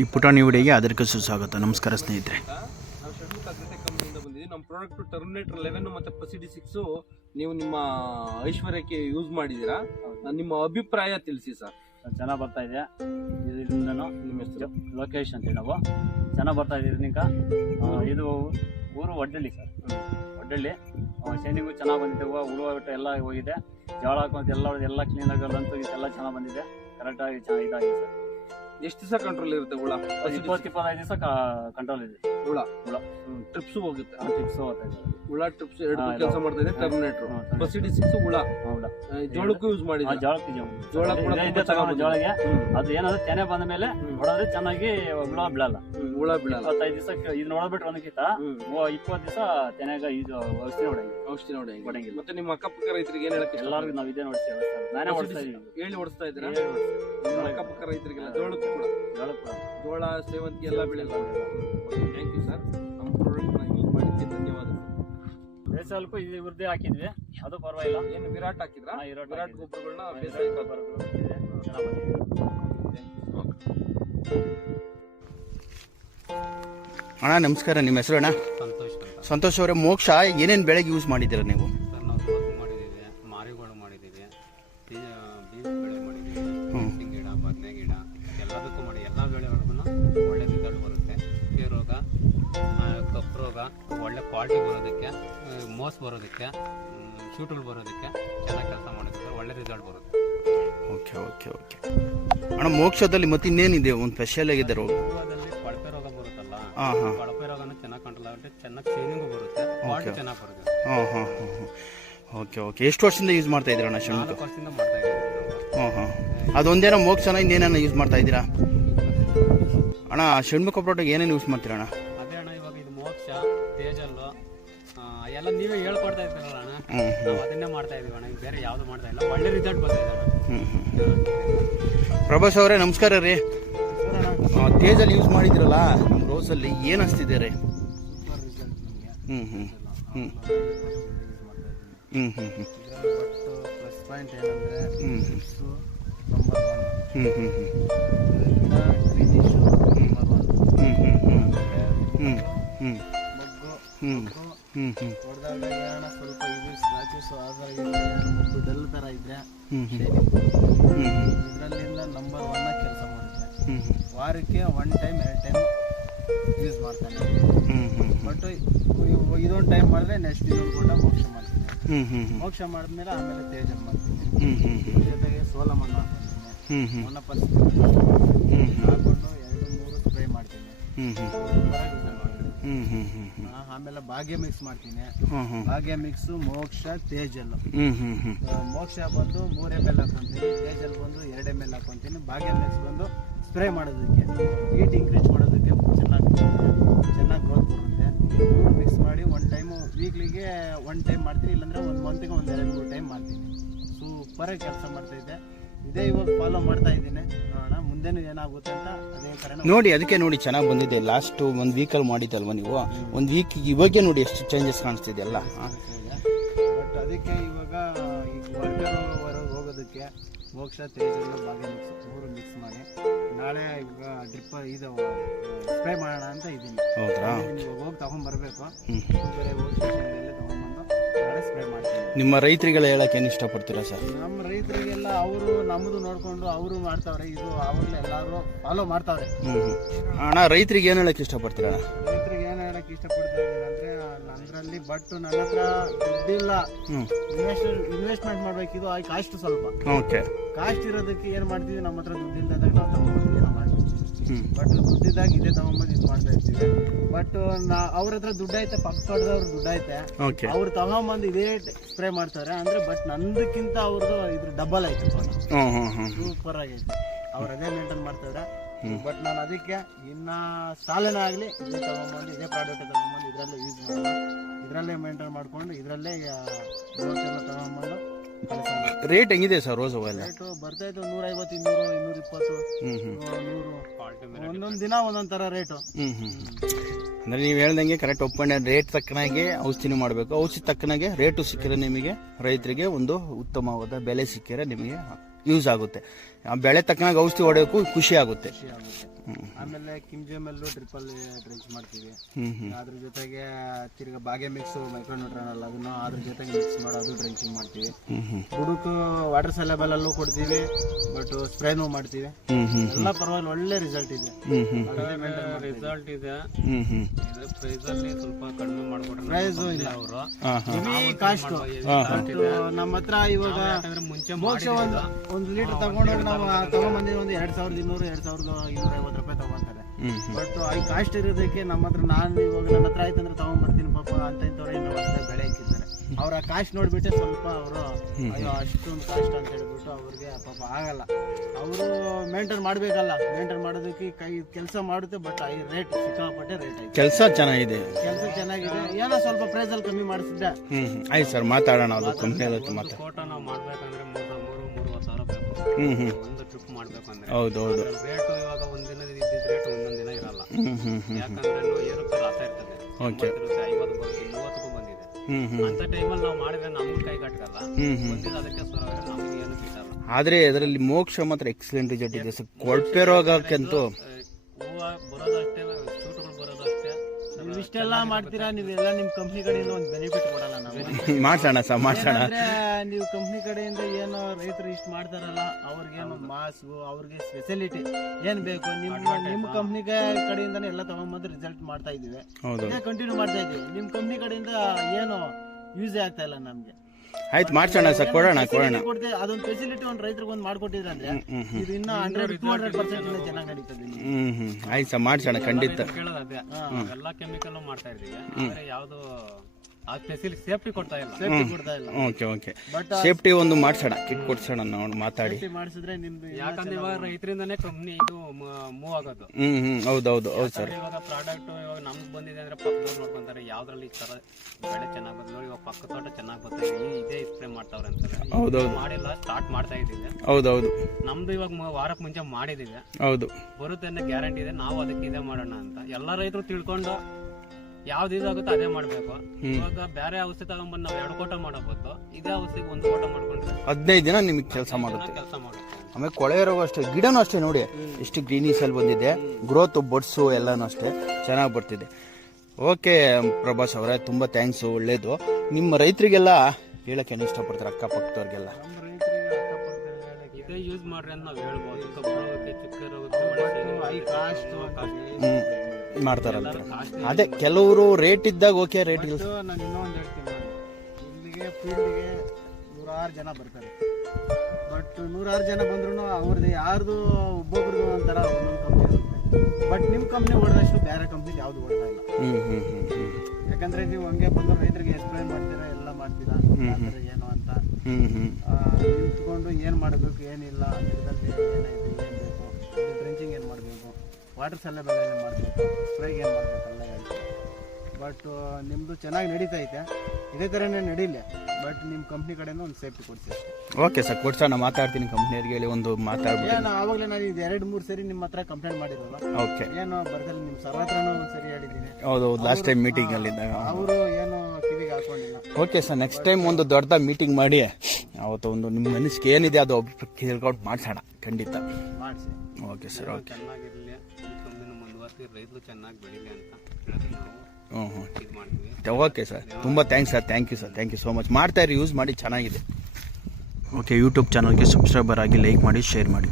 ಈ ಪುಟಾಣಿ ವಿಡಿಯೋಗೆ ಅದಕ್ಕೆ ಸುಸ್ವಾಗತ. ನಮಸ್ಕಾರ ಸ್ನೇಹಿತರೆ. ನಾವು ಷಣ್ಮುಖ ಅಗ್ರಿಟೆಕ್ ಕಂಪನಿಯಿಂದ ಬಂದಿದ್ದೀವಿ. ನಮ್ಮ ಪ್ರಾಡಕ್ಟ್ ಟರ್ಮಿನೇಟರ್ 11 ಮತ್ತು ಪಸಿಡಿ 6 ನೀವು ನಿಮ್ಮ ಐಶ್ವರ್ಯಕ್ಕೆ ಯೂಸ್ ಮಾಡಿದ್ದೀರಾ. ನಿಮ್ಮ ಅಭಿಪ್ರಾಯ ತಿಳಿಸಿ ಸರ್. ಚೆನ್ನಾಗಿ ಬರ್ತಾ ಇದೆ. ಇದರಿಂದನೂ ನಿಮ್ಮ ಹೆಸರು ಲೋಕೇಶ್ ಅಂತೇಳಿ ನಾವು ಚೆನ್ನಾಗಿ ಬರ್ತಾ ಇದೆ. ಇದರಿಂದ ಇದು ಊರು ಒಡ್ಡಳ್ಳಿ ಸರ್. ಒಡ್ಡಳ್ಳಿ ಶೈನಿಂಗು ಚೆನ್ನಾಗಿ ಬಂದಿದೆ. ಹುಳುವ ಬಿಟ್ಟು ಎಲ್ಲ ಹೋಗಿದೆ. ಜೋಳ ಹಾಕೋದು ಎಲ್ಲ ಕ್ಲೀನಾಗಿ ಲಂತು ಇದೆಲ್ಲ ಚೆನ್ನಾಗಿ ಬಂದಿದೆ. ಕರೆಕ್ಟಾಗಿ ಇದಾಗಿದೆ ಸರ್. ಎಷ್ಟು ದಿವಸ ಕಂಟ್ರೋಲ್ ಇರುತ್ತೆ ಹುಳ? 20-25 ದಿವಸ ಕಂಟ್ರೋಲ್ ಇದೆ. ಹುಳ ಟ್ರಿಪ್ಸ್ ಹೋಗುತ್ತೆ. ಟ್ರಿಪ್ಸ್ ಹೋಗ್ತಾ ಇದೆ. ಹುಳ ಟ್ರಿಪ್ಸ್ ಎರಡು ಕೆಲಸ ಮಾಡ್ತಾ ಇದೆ ಟರ್ಮಿನೇಟರ್. ಪಸಿಡಿ 6 ಹುಳ ಜೋಳಕ್ಕೂ ಯೂಸ್ ಮಾಡಿದೆ. ಜೋಳ ಜೋಳಗೆ ಅದು ಏನಾದ್ರು ತೆನೆ ಬಂದ ಮೇಲೆ ಹೊಡೆದ್ರೆ ಚೆನ್ನಾಗಿ ಹುಳ ಬೀಳಲ್ಲ. 25 ದಿವಸ ಇದು ನೋಡ್ಬಿಟ್ರೆ ಒಂದಕ್ಕಿಂತ 20 ದಿವಸ ತೆನೆಗ ಇದು ಔಷಧಿ ಹೊಡೆಯಂಗಿಲ್ಲ. ಮತ್ತೆ ನಿಮ್ಮ ಅಕ್ಕಪಕ್ಕ ರೈತರಿಗೆ ಏನ್ ಹೇಳಕ್ಕೆ? ಎಲ್ಲರಿಗೂ ನಾವು ಇದೇ ನೋಡ್ತೀವಿ. ನಾನೇ ಓಡಿಸ್ತಾ ಇದೀನಿ. ಹೇಳಿ ಓಡಿಸ್ತಾ ಇದ್ದೀರಾ? ಅಕ್ಕಪಕ್ಕ ರೈತರಿಗೆಲ್ಲ ಜೋಳಕ್ಕೂ ಕೂಡ ಜೋಳ ಸೇವಂತಿಗೆ ಎಲ್ಲ ಬೆಳೆಲ್ಲ. Thank you sir. ನಮ್ಮ ಪ್ರಾಡಕ್ಟ್ನ ಯೂಸ್ ಮಾಡಿದ್ದಕ್ಕೆ ಧನ್ಯವಾದ. ಸ್ವಲ್ಪ ಇದು ವೃದ್ಧಿ ಹಾಕಿದ್ವಿ, ಅದು ಪರವಾಗಿಲ್ಲ. ಏನು ವಿರಾಟ್ ಹಾಕಿದ್ರಾ? ವಿರಾಟ್ ಗೊಬ್ಬರಗಳನ್ನ ಬೇಸಾಯ ಗೊಬ್ಬರಗಳು ಚೆನ್ನಾಗಿ ಬಂದಿದೆ. ಅಣ್ಣ ನಮಸ್ಕಾರ. ನಿಮ್ಮ ಹೆಸರು ಅಣ್ಣ? ಸಂತೋಷ್ ಅವರೇ. ಮೋಕ್ಷ ಏನೇನು ಬೆಳೆಗೆ ಯೂಸ್ ಮಾಡಿದ್ದೀರಾ ನೀವು? ಸರ್ ನಾವು ಸೋಗು ಮಾಡಿದ್ದೀವಿ, ಮಾರಿಗೋಡು ಮಾಡಿದ್ದೀವಿ, ಬೀನ್ಸ್ ಬೆಳೆ ಮಾಡಿದ್ದೀವಿ, ಮೆಣಸಿನ ಗಿಡ, ಬದನೆ ಗಿಡ ಎಲ್ಲದಕ್ಕೂ ಮಾಡಿ. ಎಲ್ಲ ಬೆಳೆಗಳಿಗೂ ಒಳ್ಳೆ ರಿಸಲ್ಟ್ ಬರುತ್ತೆ. ಕೆ ರೋಗ, ಕಪ್ಪು ರೋಗ ಒಳ್ಳೆ ಕ್ವಾಲಿಟಿ ಬರೋದಕ್ಕೆ, ಮೋಸ್ ಬರೋದಕ್ಕೆ, ಶೂಟುಗಳು ಬರೋದಕ್ಕೆ ಚೆನ್ನಾಗಿ ಕೆಲಸ ಮಾಡುತ್ತೆ ಸರ್. ಒಳ್ಳೆ ರಿಸಲ್ಟ್ ಬರುತ್ತೆ. ಓಕೆ ಓಕೆ ಓಕೆ ಅಣ್ಣ, ಮೋಕ್ಷದಲ್ಲಿ ಮತ್ತೆ ಇನ್ನೇನಿದೆ ಒಂದು ಸ್ಪೆಷಲ್ ಆಗಿದೆ ರೋಗ? ಹೂವದಲ್ಲಿ ಕೊಳಪೆ ರೋಗ ಬರುತ್ತಲ್ಲ, ಕೊಳಪೆ ರೋಗನ ಚೆನ್ನಾಗಿ ಕಂಟ್ರೋಲ್ ಆಗುತ್ತೆ. ಚೆನ್ನಾಗಿ ಶೈನಿಂಗು ಬರುತ್ತೆ, ಕ್ವಾಲಿಟಿ ಚೆನ್ನಾಗಿ ಬರುತ್ತೆ. Okay okay. ಎಷ್ಟು ವರ್ಷದಿಂದ ಯೂಸ್ ಮಾಡ್ತಾ ಇದ್ದೀರಾ ಅಣ್ಣ ಷಣ್ಮುಖ? 4 ವರ್ಷದಿಂದ ಮಾಡ್ತಾ ಇದ್ದೀವಿ. ಅದೊಂದೇನೋ ಮೋಕ್ಷನ ಇನ್ನೇನ ಯೂಸ್ ಮಾಡ್ತಾ ಇದ್ದೀರಾ ಅಣ್ಣ? ಷಣ್ಮುಖ ಪ್ರಾಡಕ್ಟ್ ಏನೇನು ಯೂಸ್ ಮಾಡ್ತೀರಾ ಅಣ್ಣ? ಅದೇ ಅಣ್ಣ, ಇವಾಗ ಇದು ಮೋಕ್ಷ, ತೇಜಲ್ಲು ಎಲ್ಲ ನೀವೇ ಹೇಳ್ಕೊಡ್ತಾ ಇದ್ದೀರಲ್ಲ ಅಣ್ಣ, ನಾವು ಅದನ್ನೇ ಮಾಡ್ತಾ ಇದೀವಿ ಅಣ್ಣ. ಬೇರೆ ಯಾವ್ದು ಮಾಡ್ತಾ ಇಲ್ಲ. ಒಳ್ಳೆ ರಿಸಲ್ಟ್ ಬರ್ತಾ ಇದೆ ಅಣ್ಣ. ಪ್ರಭಾಸ್ ಅವರೇ ನಮಸ್ಕಾರ ರೀ. ತೇಜಲ್ಲಿ ಯೂಸ್ ಮಾಡಿದಿರಲ್ಲ ನಮ್ಮ ರೋಸಲ್ಲಿ, ಏನು ಅನಿಸ್ತಿದೆ ರೀ? ಪ್ಲಸ್ ಪಾಯಿಂಟ್ ಏನಂದ್ರೆ ಹೊಡೆದಾಗ ಏನೋ ಸ್ವಲ್ಪ ಇದು ಸ್ಕ್ರಾಚಸ್ ಆದ್ರೆ ಡಲ್ ತರ ಇದ್ರೆ ಇದರಲ್ಲಿಂದ ನಂಬರ್ 1 ಕೆಲಸ ಮಾಡುತ್ತೆ. ವಾರಕ್ಕೆ 1 ಟೈಮ್ 2 ಟೈಮ್ ಯೂಸ್ ಮಾಡ್ತಾನೆ. ಬಟ್ ಇದೊಂದು ಟೈಮ್ ಮಾಡಿದ್ರೆ ನೆಕ್ಸ್ಟ್ ಇದೊಂದು ಕೂಡ ಮೋಕ್ಷ ಮಾಡ್ತೀನಿ. ಮೋಕ್ಷ ಮಾಡಿದ್ಮೇಲೆ ಆಮೇಲೆ ತೇಜಲ್ ಮಾಡ್ತೀನಿ. ಜೊತೆಗೆ ಸೋಲಮಣ್ಣು ಹಾಕ್ತೀನಿ. ಮೊನ್ನ ಪರಿಸ್ಥಿತಿ ಹಾಕೊಂಡು 2-3 ಸ್ಪ್ರೇ ಮಾಡ್ತೀನಿ. ಆಮೇಲೆ ಭಾಗ್ಯ ಮಿಕ್ಸ್ ಮಾಡ್ತೀನಿ. ಭಾಗ್ಯ ಮಿಕ್ಸ್, ಮೋಕ್ಷ, ತೇಜಲ್. ಮೋಕ್ಷ ಬಂದು 3 ml ಹಾಕೊಂತೀನಿ, ತೇಜಲ್ ಬಂದು 2 ml ಹಾಕೊಂತೀನಿ. ಭಾಗ್ಯ ಮಿಕ್ಸ್ ಬಂದು ಸ್ಪ್ರೇ ಮಾಡೋದಕ್ಕೆ, ಹೀಟ್ ಇನ್ಕ್ರೀಸ್ ಮಾಡೋದಕ್ಕೆ ಚೆನ್ನಾಗಿ ಗ್ರೋತ್ ಬರುತ್ತೆ. ಮಿಕ್ಸ್ ಮಾಡಿ 1 ಟೈಮ್ ವೀಕ್ಲಿಗೆ 1 ಟೈಮ್ ಮಾಡ್ತೀನಿ. ಇಲ್ಲಾಂದ್ರೆ 1 ಮಂತ್ಗೆ 2-3 ಟೈಮ್ ಮಾಡ್ತೀನಿ. ಸೂಪರಾಗಿ ಕೆಲಸ ಮಾಡ್ತಾಯಿದ್ದೆ. ಇದೇ ಇವಾಗ ಫಾಲೋ ಮಾಡ್ತಾ ಇದ್ದೀನಿ. ನೋಡೋಣ ಮುಂದೇನು ಏನಾಗುತ್ತೆ ಅಂತ. ಅದೇ ಥರ ನೋಡಿ, ಅದಕ್ಕೆ ನೋಡಿ ಚೆನ್ನಾಗಿ ಬಂದಿದೆ. ಲಾಸ್ಟ್ 1 ವೀಕಲ್ಲಿ ಮಾಡಿದ್ದಲ್ವ ನೀವು? 1 ವೀಕ್ ಇವಾಗೆ ನೋಡಿ ಎಷ್ಟು ಚೇಂಜಸ್ ಕಾಣಿಸ್ತಿದೆ ಅಲ್ಲ. ಬಟ್ ಅದಕ್ಕೆ ಇವಾಗ ಈಗ ಹೊರಗೆ ಹೋಗೋದಕ್ಕೆ ಮೋಕ್ಷ, ತೇಜಲ್ಲು, ಭಾಗ್ಯ ಮಿಕ್ಸ್ 3 ಮಿಕ್ಸ್ ಮಾಡಿ ನಾಳೆ ಇವಾಗ ಡ್ರಿಪ್ ಇದು ಸ್ಪ್ರೇ ಮಾಡೋಣ ಅಂತ ಇದ್ದೀನಿ. ಹೌದಾ? ಇವಾಗ ಹೋಗಿ ತಗೊಂಡ್ಬರ್ಬೇಕು. ಬೇರೆ ಹೋಗಿ ಸ್ಟೇಷನಲ್ಲಿ ತಗೊಂಡ್ಬಂದು ನಾಳೆ ಸ್ಪ್ರೇ ಮಾಡ್ತೀನಿ. ನಿಮ್ಮ ರೈತರಿಗೆಲ್ಲ ಹೇಳಕ್ಕೆ ಏನು ಇಷ್ಟಪಡ್ತೀರಾ ಸರ್? ನಮ್ಮ ರೈತರಿಗೆಲ್ಲ ಅವರು ನಮ್ಮದು ನೋಡಿಕೊಂಡು ಅವರು ಮಾಡ್ತಾವ್ರೆ. ಇದು ಅವ್ರನ್ನ ಎಲ್ಲರೂ ಫಾಲೋ ಮಾಡ್ತಾವ್ರೆ. ಅಣ್ಣ ರೈತರಿಗೆ ಏನು ಹೇಳಕ್ಕೆ ಇಷ್ಟಪಡ್ತೀರಾ? ರೈತರಿಗೆ ಏನು ಹೇಳಕ್ಕೆ ಇಷ್ಟಪಡ್ತಾ ಇದ್ದೀನಿ ಅಂದರೆ, ನನ್ನರಲ್ಲಿ ಬಟ್ ನನ್ನ ಹತ್ರ ದುಡ್ಡಿಲ್ಲ. ಇನ್ವೆಸ್ಟ್ಮೆಂಟ್ ಮಾಡಬೇಕಿದು ಕಾಸ್ಟ್ ಸ್ವಲ್ಪ. ಓಕೆ. ಕಾಸ್ಟ್ ಇರೋದಕ್ಕೆ ಏನು ಮಾಡ್ತೀವಿ, ನಮ್ಮ ಹತ್ರ ದುಡ್ಡಿಲ್ಲದಾಗ ನಾವು ತಗೊಂಡ್ಬರ್ತೀವಿ, ಏನೋ ಮಾಡ್ತೀವಿ. ಬಟ್ ದುಡ್ಡಿದ್ದಾಗ ಇದೇ ತಗೊಂಬಂದು ಇದು ಮಾಡ್ತಾ ಇರ್ತೀವಿ. ಬಟ್ ಅವ್ರ ಹತ್ರ ದುಡ್ಡು ಐತೆ, ಪಕ್ಕದವ್ರದ್ದು ದುಡ್ಡು ಐತೆ, ಅವ್ರು ತಗೊಂಬಂದು ಇದೇ ಸ್ಪ್ರೇ ಮಾಡ್ತಾರೆ ಅಂದ್ರೆ. ಬಟ್ ನಂದಕ್ಕಿಂತ ಅವ್ರದ್ದು ಇದ್ರ ಡಬಲ್ ಐತೆ. ಸೂಪರ್ ಆಗೈತೆ. ಅವ್ರು ಅದೇ ಮೇಂಟೈನ್ ಮಾಡ್ತಾರೆ. ಬಟ್ ನಾನು ಅದಕ್ಕೆ ಇನ್ನ ಸಾಲನೇ ಆಗಲಿ ಇದೇ ತಗೊಂಬಂದು, ಇದೇ ಪ್ರಾಡಕ್ಟ್ ತಗೊಂಬಂದು ಇದರಲ್ಲೇ ಯೂಸ್ ಮಾಡೋಣ, ಇದರಲ್ಲೇ ಮೇಂಟೈನ್ ಮಾಡ್ಕೊಂಡು ಇದರಲ್ಲೇ ರೋಸ್ ಎಲ್ಲ ತಗೊಂಬಂದು ಕೆಲಸ ಮಾಡಿ. ರೇಟ್ ಹೆಂಗಿದೆ ಸರ್ ರೋಸ್ ಎಲ್ಲ? ರೇಟು ಬರ್ತಾಯಿತ್ತು 150, 200, 220, 100. ಒಂದೊಂದು ದಿನ ಒಂದೊಂದು ಥರ ರೇಟು. ಅಂದರೆ ನೀವು ಹೇಳ್ದಂಗೆ ಕರೆಕ್ಟ್ ಒಪ್ಕೊಂಡೆ. ರೇಟ್ ತಕ್ಕನಾಗೆ ಔಷಧಿನೂ ಮಾಡಬೇಕು. ಔಷಧಿ ತಕ್ಕನಾಗೆ ರೇಟು ಸಿಕ್ಕಿದ್ರೆ ನಿಮಗೆ ರೈತರಿಗೆ ಒಂದು ಉತ್ತಮವಾದ ಬೆಲೆ ಸಿಕ್ಕಿದ್ರೆ ನಿಮಗೆ ಯೂಸ್ ಆಗುತ್ತೆ. ಆ ಬೆಳೆ ತಕ್ಕನಾಗ ಔಷಧಿ ಹೊಡೆಯೋಕ್ಕೂ ಖುಷಿ ಆಗುತ್ತೆ. ಖುಷಿ ಆಗುತ್ತೆ. ಆಮೇಲೆ ಕಿಮ್ಜೆಮಲ್ಲೂ ಟ್ರಿಪಲ್ ಡ್ರೆಂಚ್ ಮಾಡ್ತೀವಿ. ಅದ್ರ ಜೊತೆಗೆ ತಿರ್ಗಾ ಬಾಗೆ ಮಿಕ್ಸ್ ಮೈಕ್ರೋನ್ಯೂಟ್ರನ್ ಅಲ್ಲ ಅದನ್ನು ಅದ್ರ ಜೊತೆಗೆ ಮಿಕ್ಸ್ ಮಾಡೋದು ಡ್ರೆಂಚಿಂಗ್ ಮಾಡ್ತೀವಿ. ಬುಡಕ್ಕೂ ವಾಟರ್ ಸೆಲೆಬಲ್ ಅಲ್ಲೂ ಕೊಡ್ತೀವಿ, ಬಟ್ ಸ್ಪ್ರೇನೂ ಮಾಡ್ತೀವಿ. ಎಲ್ಲ ಪರವಾಗಿಲ್ಲ, ಒಳ್ಳೆ ರಿಸಲ್ಟ್ ಇದೆ. ರಿಸಲ್ಟ್ ಇದೆ. ಪ್ರೈಸ್ ಅಲ್ಲಿ ಸ್ವಲ್ಪ ಕಡಿಮೆ ಮಾಡ್ಕೊಟ್ರೆ ಪ್ರೈಸ್ ಇಲ್ಲ, ಅವರು ಕಾಸ್ಟ್ ನಮ್ಮ ಹತ್ರ ಇವಾಗ ಮುಂಚೆ ಮೋಕ್ಷ ಒಂದು ಲೀಟರ್ ತಗೊಂಡಾಗ ನಾವು ತಗೊಂಡ್ಬಂದಿದ್ದು ಒಂದು 2200 2250 ರೂಪಾಯಿ ತಗೊಂತಾರೆ. ಬಟ್ ಈ ಕಾಸ್ಟ್ ಇರೋದಕ್ಕೆ ನಮ್ಮ ಹತ್ರ ನಾನು ಇವಾಗ ನನ್ನ ಹತ್ರ ಆಯ್ತಂದ್ರೆ ತಗೊಂಡ್ಬರ್ತೀನಿ ಪಾಪ ಅಂತ ಇಂಥವ್ರು ಇನ್ನೂ ಬೆಳೆ ಹಾಕಿದ್ದಾರೆ. ಅವ್ರ ಆ ಕಾಸ್ಟ್ ನೋಡ್ಬಿಟ್ಟೆ ಸ್ವಲ್ಪ ಅವರು ಅಯ್ಯೋ ಅಷ್ಟೊಂದು ಕಾಸ್ಟ್ ಅಂತ ಹೇಳ್ಬಿಟ್ಟು ಅವ್ರಿಗೆ ಪಾಪ ಆಗಲ್ಲ. ಅವರು ಮೇಂಟೈನ್ ಮಾಡ್ಬೇಕಲ್ಲ, ಮೇಂಟೈನ್ ಮಾಡೋದಕ್ಕೆ ಕೆಲಸ ಮಾಡುತ್ತೆ, ಬಟ್ ಈ ರೇಟ್ ಸಿಕ್ಕಾಪಟ್ಟೆ ರೇಟ್ ಐತೆ. ಕೆಲಸ ಚೆನ್ನಾಗಿದೆ, ಕೆಲಸ ಚೆನ್ನಾಗಿದೆ. ಏನೋ ಸ್ವಲ್ಪ ಪ್ರೈಸ್ ಅಲ್ಲಿ ಕಮ್ಮಿ ಮಾಡಿಸಿದ್ದೆ. ಆಯ್ತು ಸರ್, ಮಾತಾಡೋಣ. ಅದು ಕಂಪ್ನಿಯಲ್ಲಿ ಮಾತಾಡ ಕೋಟ ನಾವು ಮಾಡ್ಬೇಕಂದ್ರೆ 3-4 ಸಾವಿರ ಬೇಕು ಒಂದು ಟ್ರಿಪ್ ಮಾಡ್ಬೇಕಂದ್ರೆ. ಹೌದು ಹೌದು. ರೇಟು ಇವಾಗ ಒಂದಿನ ಇದ್ದಿದ್ದ ರೇಟ್ ಒಂದೊಂದು ದಿನ ಇರಲ್ಲ. ಯಾಕಂದ್ರೆ ಏರುಪೇರು ಆಗ್ತಾ ಇರ್ತದೆ. 50 30ಕ್ಕೂ ಬಂದಿದೆ. ಅಂತ ಟೈಮಲ್ಲಿ ನಾವು ಮಾಡಿದ್ರೆ ನಮ್ಗೆ ಕೈ ಕಟ್ಟಲ್ಲ, ಬಂದಿದ್ದು ಅದಕ್ಕೆ ಸುರವರೆ ನಮ್ಗೆ ಏನು ಸಿಗಲ್ಲ. ಆದ್ರೆ ಇದರಲ್ಲಿ ಮೋಕ್ಷ ಮಾತ್ರ ಎಕ್ಸಲೆಂಟ್ ರಿಸಲ್ಟ್ ಇದೆ ಸರ್. ಕೊಳ್ಪೆ ರೋಗಕ್ಕಂತೂ ಹೂವು ಬರೋದಷ್ಟೇ, ಶೂಟ್ಗಳು ಬರೋದಷ್ಟೇ. ನೀವು ಇಷ್ಟೆಲ್ಲ ಮಾಡ್ತೀರಾ, ನೀವೆಲ್ಲ ನಿಮ್ ಕಂಪ್ನಿ ಕಡೆಯಿಂದ ಒಂದು ಬೆನಿಫಿಟ್ ಕೊಡಲ್ಲ ನಾವು. ಮಾಡ್ಸೋಣ ಸರ್, ಮಾಡ್ಸೋಣ. ನೀವು ಕಂಪ್ನಿ ಕಡೆಯಿಂದ ಏನೋ ರೈತರು ಇಷ್ಟು ಮಾಡ್ತಾರಲ್ಲ, ಅವ್ರಿಗೇನು ಮಾಸು, ಅವ್ರಿಗೆ ಸ್ಪೆಷಾಲಿಟಿ ಏನ್ ಬೇಕು, ನಿಮ್ಮ ಕಂಪ್ನಿ ಕಡೆಯಿಂದಾನೆ ಎಲ್ಲ ತಗೊಂಡ್ಬಂದು ರಿಸಲ್ಟ್ ಮಾಡ್ತಾ ಇದೀವಿ, ಕಂಟಿನ್ಯೂ ಮಾಡ್ತಾ ಇದೀವಿ. ನಿಮ್ ಕಂಪ್ನಿ ಕಡೆಯಿಂದ ಏನು ಯೂಸೇ ಆಗ್ತಾ ಇಲ್ಲ ನಮ್ಗೆ. ಆಯ್ತು, ಮಾಡ್ಸೋಣ ಸರ್, ಕೊಡೋಣ. ಅದೊಂದು ಫೆಸಿಲಿಟಿ ಒಂದು ರೈತರಿಗೆ ಒಂದು ಮಾಡ್ಕೊಟ್ಟಿದ್ರೆ ಅಂದ್ರೆ ಇದು ಇನ್ನ 100-200% ಚೆನ್ನಾಗಿ ನಡೀತದೆ. ಆಯ್ತು ಸರ್, ಮಾಡ್ಸೋಣ ಖಂಡಿತ. ಕೇಳೋದು ಅದೇ, ಎಲ್ಲಾ ಕೆಮಿಕಲ್ ಮಾಡ್ತಾ ಇದೀವಿ, ಆದ್ರೆ ಯಾವ್ದು ಆ ಫೆಸಿಲಿಟಿ ಸೇಫ್ಟಿ ಕೊಡ್ತಾ ಇಲ್ಲ. ಓಕೆ ಸೇಫ್ಟಿ ಒಂದು ಮಾಡ್ಸೋಣ, ಕಿಟ್ ಕೊಡ್ಸೋಣ ನಾವು ಮಾತಾಡಿ. ಮಾಡಿಸಿದ್ರೆ ನಿಮ್ದು ಯಾಕಂದ್ರೆ ಇವಾಗ ರೈತರಿಂದಾನೇ ಕಂಪ್ನಿ ಇದು ಮೂವ್ ಆಗೋದು. ಹೌದು ಸರ್. ಇವಾಗ ಪ್ರಾಡಕ್ಟ್ ಇವಾಗ ನಮ್ಗೆ ಬಂದಿದೆ ಅಂದ್ರೆ ಪಕ್ಕದವ್ರು ನೋಡ್ಕೊಂತಾರೆ ಯಾವ್ದ್ರಲ್ಲಿ ಈ ತರ ಬೆಳೆ ಚೆನ್ನಾಗ್ ಬಂದ್ ನೋಡಿ, ಇವಾಗ ಪಕ್ಕ ತೋಟ ಚೆನ್ನಾಗ್ ಬರ್ತಾ ಇದೆ, ಇದೇ ಸ್ಪ್ರೇ ಮಾಡ್ತಾವ್ರೆ ಅಂತ. ಹೌದೌದು, ಮಾಡಿಲ್ಲ, ಸ್ಟಾರ್ಟ್ ಮಾಡ್ತಾ ಇದೀವಿ. ಹೌದೌದು. ನಮ್ದು ಇವಾಗ ವಾರಕ್ಕೆ ಮುಂಚೆ ಮಾಡಿದೀವಿ. ಹೌದು, ಬರುತ್ತೆ ಅನ್ನೋ ಗ್ಯಾರಂಟಿ ಇದೆ. ನಾವು ಅದಕ್ಕೆ ಇದೇ ಮಾಡೋಣ ಅಂತ ಎಲ್ಲಾ ರೈತರು ತಿಳ್ಕೊಂಡು ಯಾವ್ದು ಇದಾಗುತ್ತೋ ಅದೇ ಮಾಡ್ಬೇಕು. ಇವಾಗ ಬೇರೆ ಔಷಧಿ ತಗೊಂಡ್ಬಂದು ನಾವು 2 ಕೋಟ ಮಾಡಬಹುದು, ಇದೇ ಔಷಧಿ 1 ಕೋಟ ಮಾಡ್ಕೊಂಡ್ರೆ 15 ದಿನ ನಿಮಗೆ ಕೆಲಸ ಮಾಡುತ್ತೆ. ಆಮೇಲೆ ಕೊಳೆ ರೋಗ ಅಷ್ಟೇ, ಗಿಡನೂ ಅಷ್ಟೇ ನೋಡಿ ಎಷ್ಟು ಗ್ರೀನಿಸ್ ಅಲ್ಲಿ ಬಂದಿದೆ, ಗ್ರೋತ್ ಬಡ್ಸು ಎಲ್ಲಾನು ಅಷ್ಟೇ ಚೆನ್ನಾಗಿ ಬರ್ತಿದೆ. ಓಕೆ ಪ್ರಭಾಸ್ ಅವರೇ, ತುಂಬಾ ಥ್ಯಾಂಕ್ಸ್, ಒಳ್ಳೇದು. ನಿಮ್ಮ ರೈತರಿಗೆಲ್ಲ ಹೇಳಕ್ಕೆ ಏನು ಇಷ್ಟಪಡ್ತಾರೆ, ಅಕ್ಕಪಕ್ಕದವ್ರಿಗೆಲ್ಲ? ಇದೇ ಯೂಸ್ ಮಾಡ್ರಿ ಅಂತ ನಾವು ಹೇಳ್ಬೋದು. ಕಬ್ಬು ರೋಗಕ್ಕೆ, ಚುಕ್ಕೆ ರೋಗಕ್ಕೆ ಮಾಡ್ತಾರಂತ. ಅದೇ ಕೆಲವರು ರೇಟ್ ಇದ್ದಾಗ ಓಕೆ, ರೇಟ್ ಇಲ್ಲ. ನಾನು ಇನ್ನೊಂದು ಹೇಳ್ತೀನಿ, ಇಲ್ಲಿಗೆ ಫೀಲ್ಡ್ಗೆ 100 ಜನ ಬರ್ತಾರೆ. ಬಟ್ 100 ಜನ ಬಂದ್ರು ಅವ್ರದ್ದು ಯಾರ್ದು ಒಬ್ಬೊಬ್ರದ್ದು ಒಂಥರ ಒಂದೊಂದು ಕಂಪ್ನಿ ಇರುತ್ತೆ. ಬಟ್ ನಿಮ್ಮ ಕಂಪ್ನಿ ಹೊಡೆದಷ್ಟು ಬೇರೆ ಕಂಪ್ನಿ ಯಾವ್ದು ಹೊಡೆದ ಇಲ್ಲ. ಯಾಕಂದ್ರೆ ನೀವು ಹಂಗೆ ಬಂದು ರೈತರಿಗೆ ಎಕ್ಸ್ಪ್ಲೈನ್ ಮಾಡ್ತೀರಾ, ಎಲ್ಲ ಮಾಡ್ತೀರಾ ಏನು ಅಂತ ನಿಂತ್ಕೊಂಡು ಏನ್ ಮಾಡಬೇಕು ಏನಿಲ್ಲ, ಗಿಡದಲ್ಲಿ ಏನಾಯ್ತು, ಏನ್ ಬೇಕು, ಡ್ರೆಂಚಿಂಗ್ ಏನ್ ಮಾಡಬೇಕು, ವಾಟರ್ ಸೆಲೆಬಲ್ ಏನ್ ಮಾಡಬೇಕು, ಸ್ಪ್ರೇಗೆ ಏನ್ ಮಾಡಬೇಕು ಎಲ್ಲ ಹೇಳ್ತೀವಿ. ಬಟ್ ನಿಮ್ಮದು ಚೆನ್ನಾಗಿ ನಡೀತಾ ಐತೆ, ಇದೇ ಥರನೇ ನಡೀಲಿ. ಬಟ್ ನಿಮ್ಮ ಕಂಪ್ನಿ ಕಡೆಯಿಂದ ಒಂದು ಸೇಫ್ಟಿ ಕೊಡ್ಸಿ. ಓಕೆ ಸರ್, ಕೊಡ್ಸೋಣ, ಮಾತಾಡ್ತೀನಿ ಕಂಪ್ನಿಯವ್ರಿಗೆ ಹೇಳಿ ಒಂದು ಮಾತಾಡ್ಬಿಟ್ಟು. ಏನು ಆವಾಗಲೇ ನಾನು ಇದು 2-3 ಸರಿ ನಿಮ್ಮ ಹತ್ರ ಕಂಪ್ಲೇಂಟ್ ಮಾಡಿರೋಲ್ಲ. ಓಕೆ, ಏನೋ ಬರ್ದಲ್ಲಿ ನಿಮ್ಮ ಸರ್ ಹತ್ರನೂ ಒಂದು ಸರಿ ಹೇಳಿದ್ದೀನಿ. ಹೌದು, ಲಾಸ್ಟ್ ಟೈಮ್ ಮೀಟಿಂಗ್ ಅಲ್ಲಿ ಇದ್ದಾಗ ಅವರು ಏನು ಕಿವಿಗೆ ಹಾಕೊಂಡಿಲ್ಲ. ಓಕೆ ಸರ್, ನೆಕ್ಸ್ಟ್ ಟೈಮ್ ಒಂದು ದೊಡ್ಡ ಮೀಟಿಂಗ್ ಮಾಡಿ ಅವತ್ತು ಒಂದು ನಿಮ್ಮ ಮನಸ್ಸಿಗೆ ಏನಿದೆ ಅದು ಒಬ್ಬರು ಕೇಳ್ಕೊಂಡು ಮಾಡ್ಸೋಣ ಖಂಡಿತ. ಮಾಡಿಸಿ. Okay sir, okay. ಚೆನ್ನಾಗಿರಲಿ, ಮುಂದುವರೆಸಿ ರೈತರು ಚೆನ್ನಾಗಿ ಬೆಳೀಲಿ ಅಂತ ಹೇಳಿ ನಾವು ಇದು ಮಾಡ್ತೀವಿ. ಓಕೆ ಸರ್, ತುಂಬ thanks sir, thank you so much. ಮಾಡ್ತಾ ಇರಿ, ಯೂಸ್ ಮಾಡಿ, ಚೆನ್ನಾಗಿದೆ. ಓಕೆ, ಯೂಟ್ಯೂಬ್ ಚಾನಲ್ಗೆ ಸಬ್ಸ್ಕ್ರೈಬರ್ ಆಗಿ, ಲೈಕ್ ಮಾಡಿ, ಶೇರ್ ಮಾಡಿ.